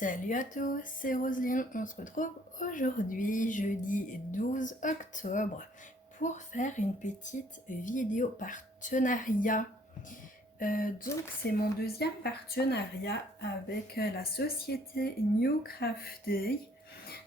Salut à tous, c'est Roselyne. On se retrouve aujourd'hui, jeudi 12 octobre, pour faire une petite vidéo partenariat. Donc c'est mon deuxième partenariat avec la société New Craft Day.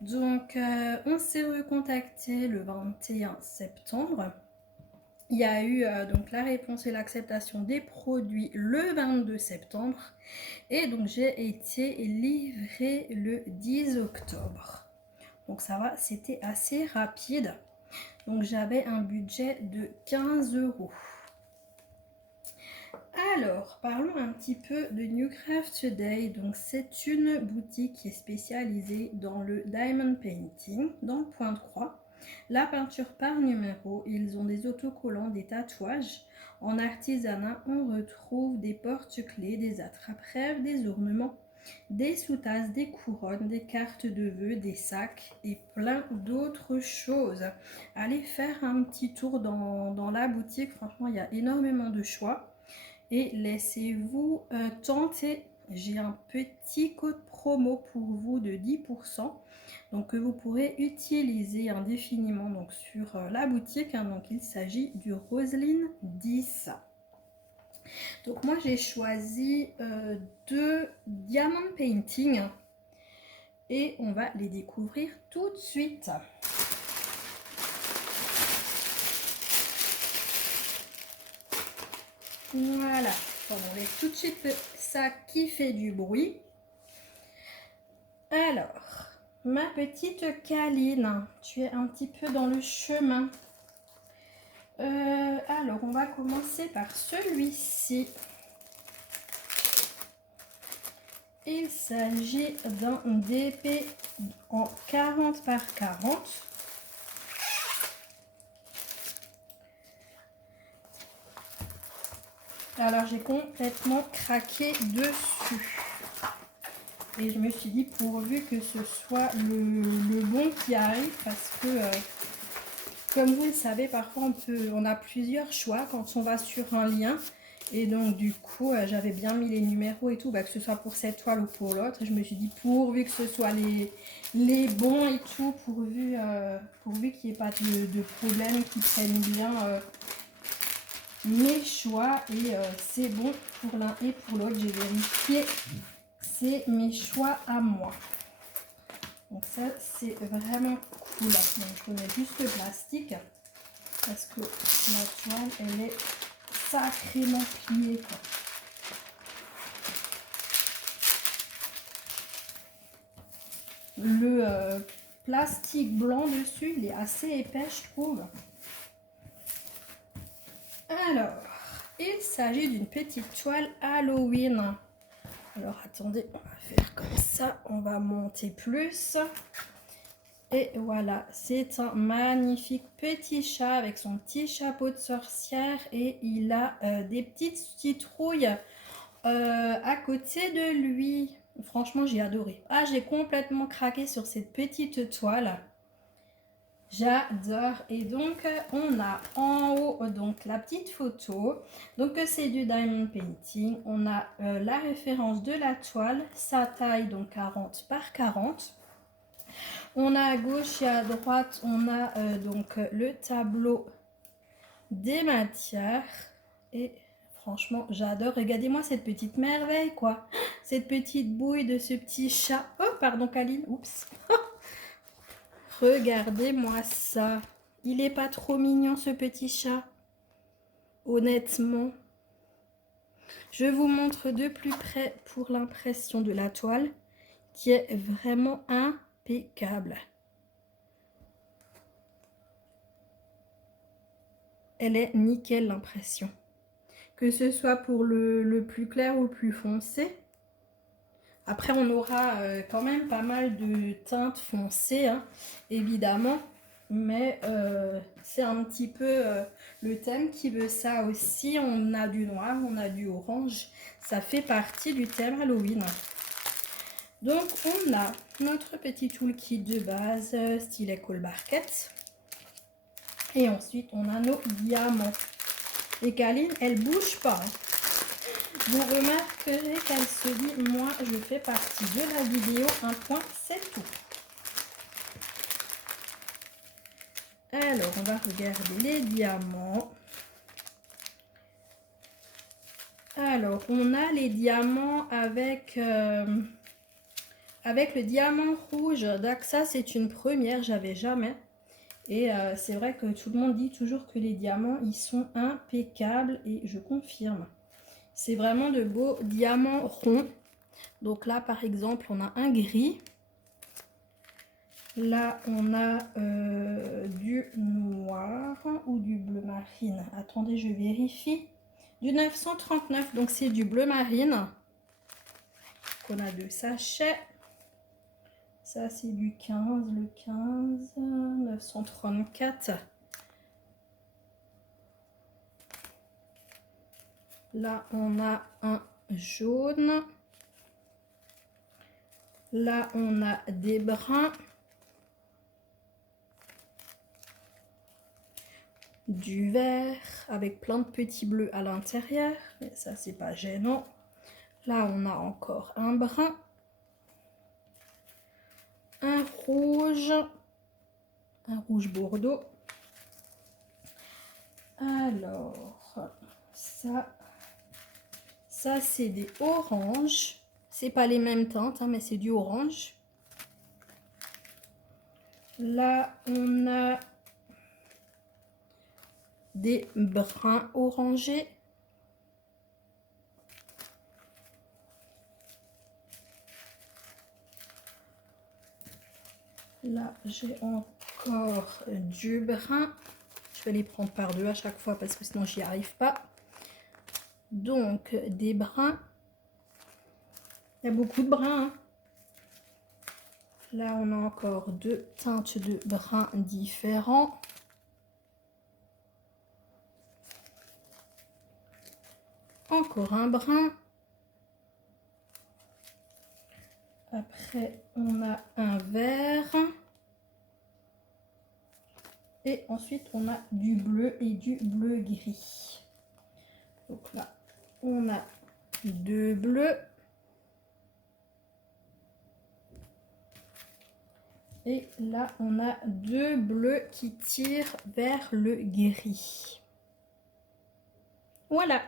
Donc on s'est recontacté le 21 septembre. Il y a eu donc la réponse et l'acceptation des produits le 22 septembre et donc j'ai été livrée le 10 octobre. Donc ça va, c'était assez rapide. Donc j'avais un budget de 15 €. Alors, parlons un petit peu de New Craft Day. Donc c'est une boutique qui est spécialisée dans le diamond painting, dans le point de croix. La peinture par numéro, ils ont des autocollants, des tatouages. En artisanat, on retrouve des porte-clés, des attrape-rêves, des ornements, des sous-tasses, des couronnes, des cartes de vœux, des sacs et plein d'autres choses. Allez faire un petit tour dans la boutique, franchement il y a énormément de choix. Et laissez-vous tenter. J'ai un petit code promo pour vous de 10%. Donc que vous pourrez utiliser indéfiniment donc, sur la boutique. Hein, donc il s'agit du Roselyne 10. Donc moi j'ai choisi deux diamond painting. Et on va les découvrir tout de suite. Voilà, on enlève tout de suite ça qui fait du bruit. Alors, ma petite Kaline, tu es un petit peu dans le chemin. Alors, on va commencer par celui-ci. Il s'agit d'un DP en 40 par 40. Alors, j'ai complètement craqué dessus. Et je me suis dit, pourvu que ce soit le bon qui arrive, parce que, comme vous le savez, parfois on a plusieurs choix quand on va sur un lien. Et donc, du coup, j'avais bien mis les numéros et tout, que ce soit pour cette toile ou pour l'autre. Et je me suis dit, pourvu que ce soit les bons et tout, pourvu qu'il n'y ait pas de problème, qu'ils prennent bien mes choix. Et c'est bon pour l'un et pour l'autre. J'ai vérifié. C'est mes choix à moi. Donc ça, c'est vraiment cool. Donc je remets juste le plastique parce que la toile, elle est sacrément pliée, quoi. Le plastique blanc dessus, il est assez épais, je trouve. Alors, il s'agit d'une petite toile Halloween. Alors attendez, on va faire comme ça, on va monter plus. Et voilà, c'est un magnifique petit chat avec son petit chapeau de sorcière et il a des petites citrouilles à côté de lui. Franchement, j'ai adoré. Ah, j'ai complètement craqué sur cette petite toile. J'adore. Et donc, on a en haut donc la petite photo. Donc, c'est du diamond painting. On a la référence de la toile. Sa taille, donc 40 par 40. On a à gauche et à droite, on a donc le tableau des matières. Et franchement, j'adore. Regardez-moi cette petite merveille, quoi. Cette petite bouille de ce petit chat. Oh, pardon, Kaline. Oups. Regardez-moi ça. Il est pas trop mignon, ce petit chat. Honnêtement. Je vous montre de plus près pour l'impression de la toile, qui est vraiment impeccable. Elle est nickel, l'impression. Que ce soit pour le plus clair ou le plus foncé. Après, on aura quand même pas mal de teintes foncées, hein, évidemment. Mais c'est un petit peu le thème qui veut ça aussi. On a du noir, on a du orange. Ça fait partie du thème Halloween. Donc, on a notre petit toolkit de base, stylet Coal Barquette. Et ensuite, on a nos diamants. Et Kaline, elle bouge pas. Hein. Vous remarquerez qu'elle se dit, moi je fais partie de la vidéo, un point, c'est tout. Alors, on va regarder les diamants. Alors, on a les diamants avec le diamant rouge. Donc ça, c'est une première, j'avais jamais. Et c'est vrai que tout le monde dit toujours que les diamants, ils sont impeccables. Et je confirme. C'est vraiment de beaux diamants ronds. Donc là, par exemple, on a un gris. Là, on a du noir ou du bleu marine. Attendez, je vérifie. Du 939, donc c'est du bleu marine. On a 2 sachets. Ça, c'est du 15, le 15, 934. Là, on a un jaune. Là, on a des bruns. Du vert avec plein de petits bleus à l'intérieur, mais ça c'est pas gênant. Là on a encore un brun, un rouge bordeaux. Alors ça c'est des oranges, c'est pas les mêmes teintes hein, mais c'est du orange. Là on a des bruns orangés. Là, j'ai encore du brun. Je vais les prendre par deux à chaque fois parce que sinon, j'y arrive pas. Donc, des bruns. Il y a beaucoup de bruns. Hein. Là, on a encore 2 teintes de brun différents. Encore un brun. Après, on a un vert. Et ensuite, on a du bleu et du bleu gris. Donc là, on a 2 bleus. Et là, on a 2 bleus qui tirent vers le gris. Voilà,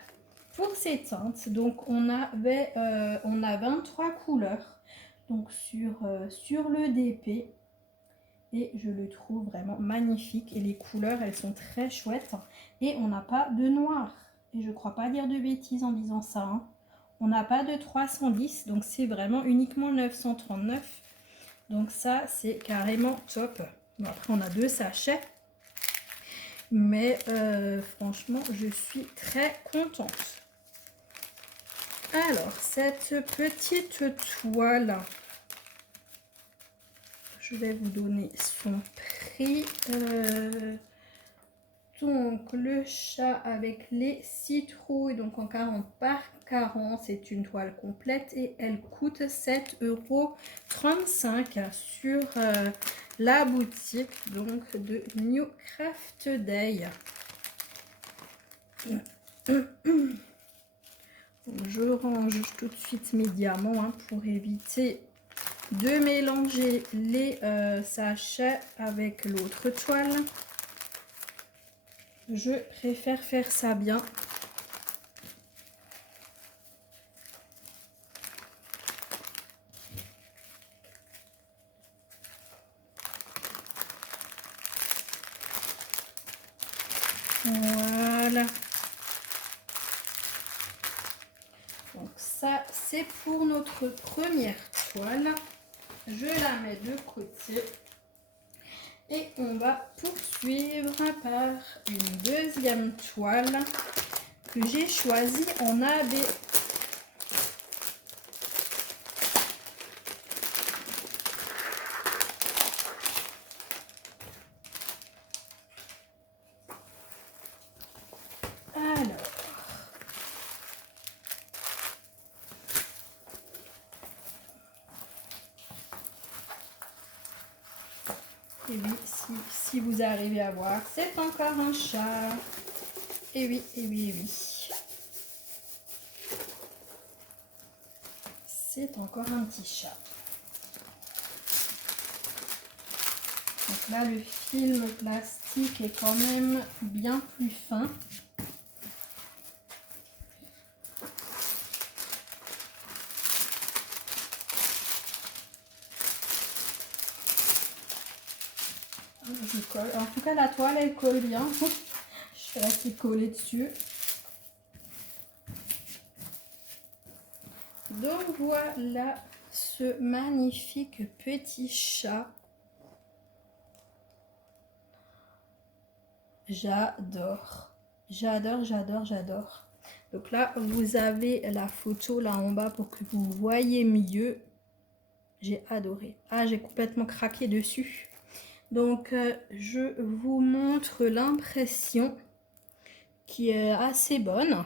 pour ces teintes, donc on a 23 couleurs donc sur le DP. Et je le trouve vraiment magnifique. Et les couleurs, elles sont très chouettes. Et on n'a pas de noir. Et je ne crois pas dire de bêtises en disant ça. Hein. On n'a pas de 310, donc c'est vraiment uniquement 939. Donc ça, c'est carrément top. Bon, après, on a 2 sachets. Mais franchement, je suis très contente. Alors, cette petite toile, je vais vous donner son prix. Donc, le chat avec les citrouilles, donc en 40 par 40, c'est une toile complète et elle coûte 7,35 € sur la boutique donc de New Craft Day. Je range tout de suite mes diamants hein, pour éviter de mélanger les sachets avec l'autre toile. Je préfère faire ça bien. Voilà. Donc ça, c'est pour notre première toile. Je la mets de côté. Et on va poursuivre par une deuxième toile que j'ai choisie en AB. Alors, et oui, si vous arrivez à voir, c'est encore un chat. Et oui, et oui, et oui. c'est encore un petit chat. Donc là, le film plastique est quand même bien plus fin. Je colle. En tout cas, la toile, elle colle bien. Je suis restée collée dessus. Donc voilà ce magnifique petit chat. J'adore. J'adore, j'adore, j'adore. Donc là, vous avez la photo là en bas pour que vous voyez mieux. J'ai adoré. Ah, j'ai complètement craqué dessus. Donc, je vous montre l'impression qui est assez bonne.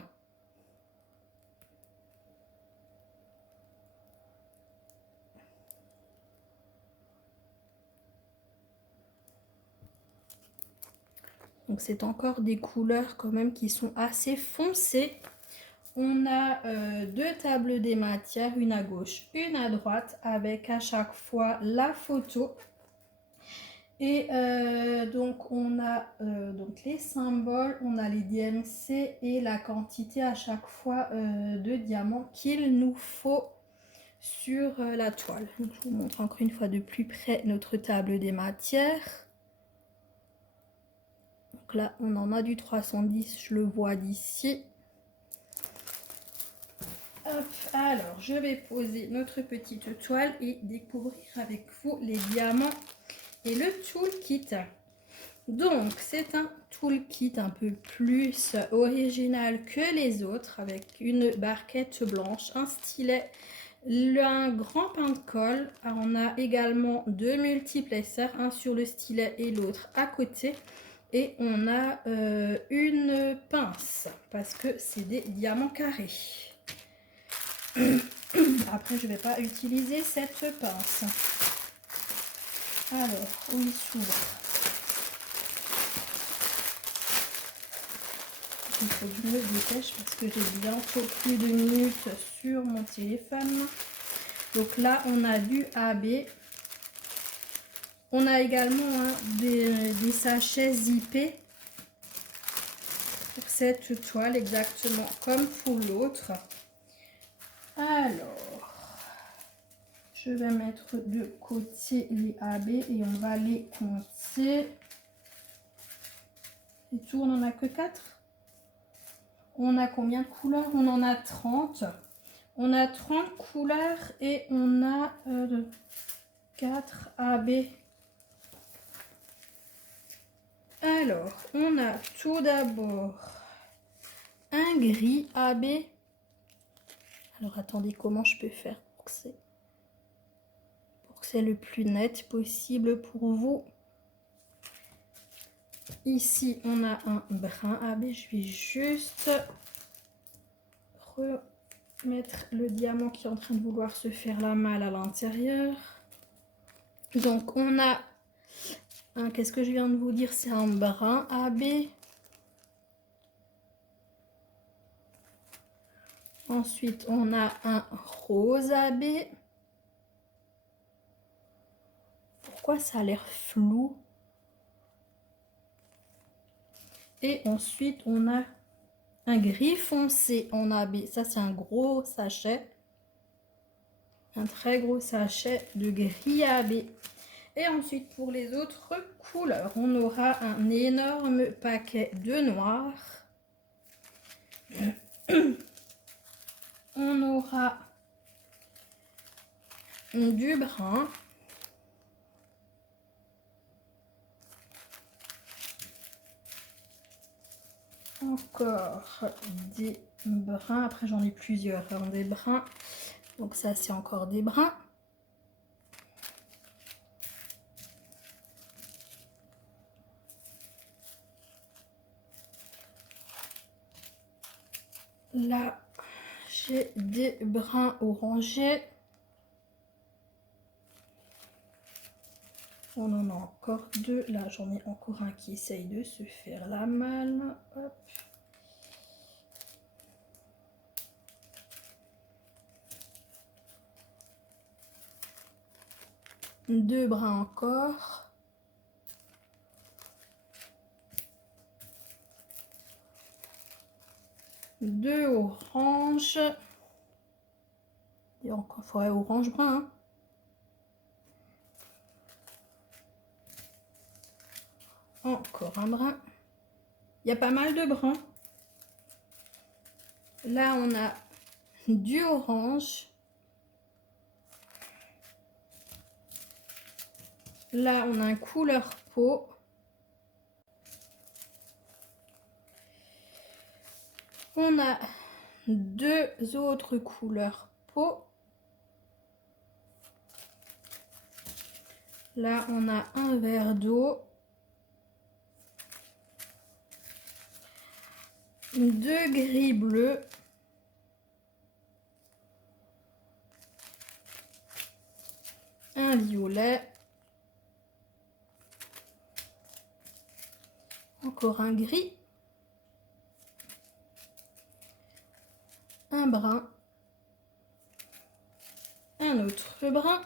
Donc, c'est encore des couleurs quand même qui sont assez foncées. On a deux tables des matières, une à gauche, une à droite, avec à chaque fois la photo. Et donc on a donc les symboles, on a les DMC et la quantité à chaque fois de diamants qu'il nous faut sur la toile. Donc, je vous montre encore une fois de plus près notre table des matières. Donc là on en a du 310, je le vois d'ici. Hop, alors je vais poser notre petite toile et découvrir avec vous les diamants et le toolkit. Donc c'est un toolkit un peu plus original que les autres avec une barquette blanche, un stylet, un grand pain de colle. Alors, on a également deux multiples épaisseurs, un sur le stylet et l'autre à côté. Et on a une pince parce que c'est des diamants carrés. Après, je ne vais pas utiliser cette pince. Alors, où il s'ouvre? Il faut que je me dépêche parce que j'ai bientôt plus de minutes sur mon téléphone. Donc là, on a du AB. On a également des sachets zippés pour cette toile, exactement comme pour l'autre. Alors, je vais mettre de côté les AB et on va les compter. Et tout, on n'en a que 4. On a combien de couleurs? On en a 30. On a 30 couleurs et on a 4 AB. Alors, on a tout d'abord un gris AB. Alors, attendez, comment je peux faire pour que c'est le plus net possible pour vous? Ici, on a un brun AB. Je vais juste remettre le diamant qui est en train de vouloir se faire la malle à l'intérieur. Donc, on a qu'est-ce que je viens de vous dire? C'est un brun AB. Ensuite, on a un rose AB. Pourquoi ça a l'air flou? Et ensuite, on a un gris foncé en AB. Ça, c'est un gros sachet. Un très gros sachet de gris AB. Et ensuite, pour les autres couleurs, on aura un énorme paquet de noir. On aura du brun. Encore des bruns. Après, j'en ai plusieurs, hein, des bruns. Donc ça, c'est encore des bruns. Là, j'ai des bruns orangés. On en a encore deux. Là, j'en ai encore un qui essaye de se faire la malle. Hop. 2 bruns encore. Deux oranges. Et encore forêt orange brun. Hein. Encore un brun. Il y a pas mal de bruns. Là, on a du orange. Là, on a un couleur peau. On a deux autres couleurs peau. Là, on a un verre d'eau. Deux gris bleus. Un violet. Encore un gris. Un brun. Un autre brun.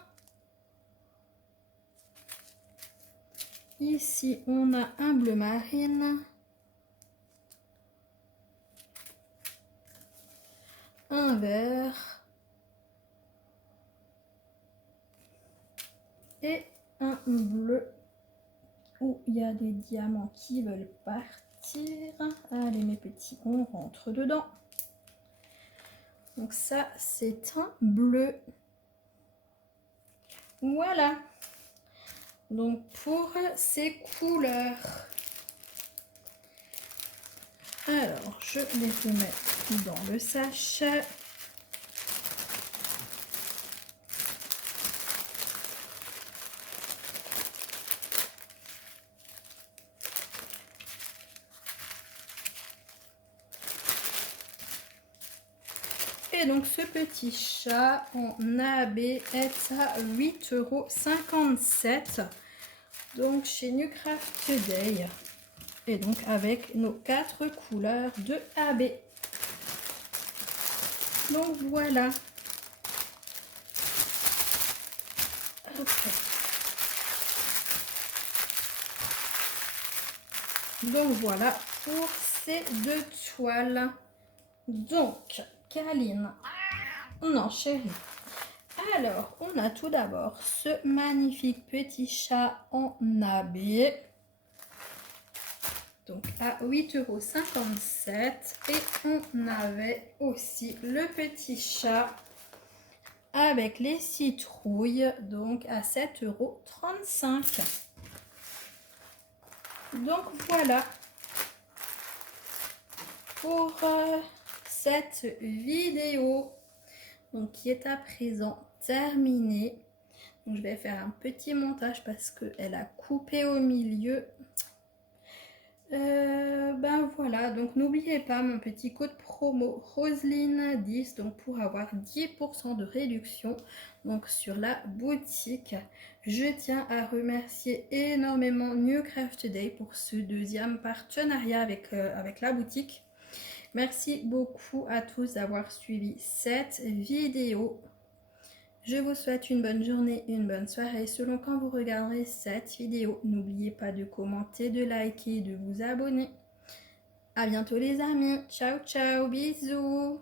Ici, on a un bleu marine. Un vert. Et un bleu où il y a des diamants qui veulent partir. Allez mes petits, on rentre dedans. Donc ça, c'est un bleu. Voilà. Donc pour ces couleurs. Alors, je les remets dans le sachet. Et donc ce petit chat en AB est à 8,57 €. Donc chez New Craft Today. Et donc avec nos 4 couleurs de AB. Donc voilà. Okay. Donc voilà pour ces deux toiles. Donc, Caline. Non, chérie. Alors, on a tout d'abord ce magnifique petit chat en AB. Donc à 8,57 €. Et on avait aussi le petit chat avec les citrouilles, donc à 7,35 €. Donc voilà pour cette vidéo, donc qui est à présent terminée. Donc je vais faire un petit montage parce qu'elle a coupé au milieu. Ben voilà, donc n'oubliez pas mon petit code promo Roseline10, donc pour avoir 10% de réduction donc sur la boutique. Je tiens à remercier énormément New Craft Today pour ce deuxième partenariat avec la boutique. Merci beaucoup à tous d'avoir suivi cette vidéo. Je vous souhaite une bonne journée, une bonne soirée selon quand vous regarderez cette vidéo. N'oubliez pas de commenter, de liker, de vous abonner. À bientôt les amis. Ciao, ciao, bisous.